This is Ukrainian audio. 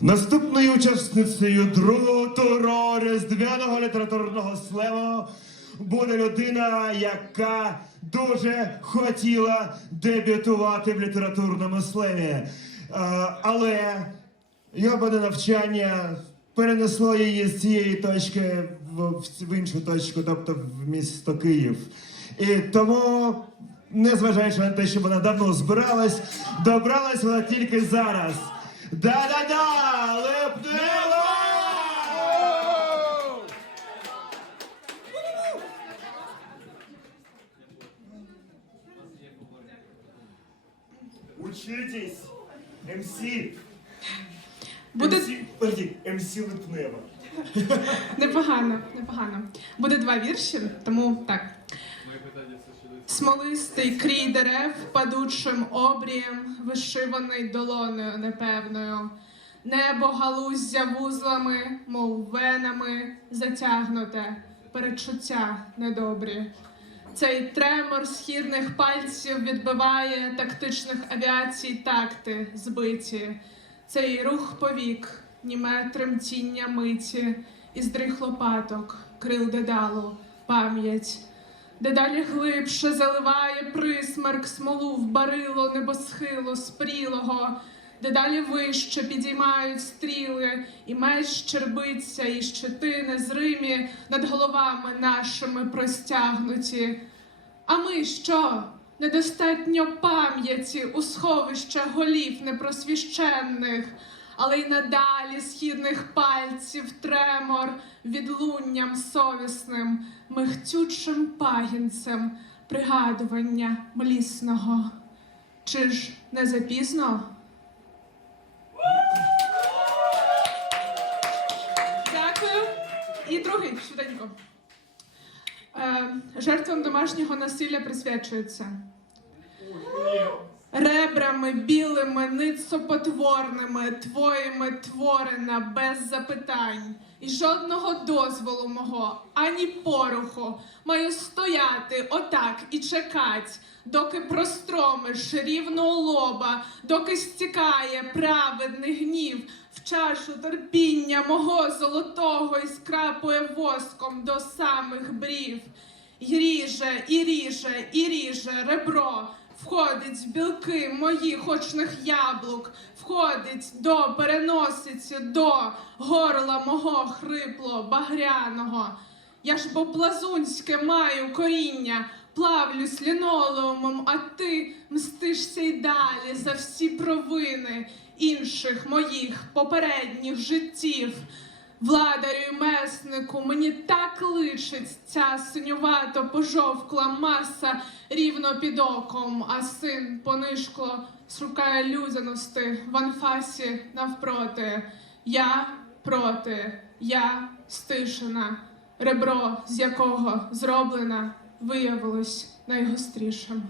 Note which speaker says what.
Speaker 1: Наступною учасницею другого туру різдвяного літературного слему буде людина, яка дуже хотіла дебютувати в літературному слемі. Е, Але йобане навчання перенесло її з цієї точки в іншу точку, тобто в місто Київ. І тому, незважаючи на те, що вона давно збиралась, добралась вона тільки зараз. Да-да-да! Лепнева! Учитесь! МС!
Speaker 2: Буде
Speaker 1: МС, подожди, МС Лепнева.
Speaker 2: непогано, непогано. Буде два вірші, тому так. Смолистий крій дерев падучим обрієм, вишиваний долоною непевною. Небо галуздя вузлами, мов венами, затягнуте, перечуття недобрі. Цей тремор східних пальців відбиває тактичних авіацій такти збиті. Цей рух повік, німе тремтіння миті, і здрих лопаток, крил дедалу, пам'ять. Дедалі глибше заливає присмерк смолу в барило небосхилу спрілого, дедалі вище підіймають стріли, і меч щербиться, і щити незримі над головами нашими простягнуті. А ми що? Недостатньо пам'яті у сховища голів непросвіщенних, але й надалі східних пальців тремор відлунням совісним, михтючим пагінцем пригадування млісного. Чи ж не запізно? Дякую. І другий швиденько. Е, жертвам домашнього насилля присвячується. Ребрами білими, ницопотворними, твоїми творена без запитань. І жодного дозволу мого, ані пороху, маю стояти отак і чекать, доки простромиш рівно лоба, доки стікає праведний гнів в чашу терпіння мого золотого і скрапує воском до самих брів. І ріже, і ріже, і ріже ребро, входить білки моїх очних яблук, входить до переносиці, до горла мого хрипло багряного. Я ж бо плазунське маю коріння, плавлюсь лінолеумом, а ти мстишся й далі за всі провини інших моїх попередніх життів. Владарю меснику, мені так личить ця синювато пожовкла маса рівно під оком, а син понишкло шукає людяності в анфасі навпроти. Я проти, я стишена, ребро, з якого зроблена, виявилось найгострішим.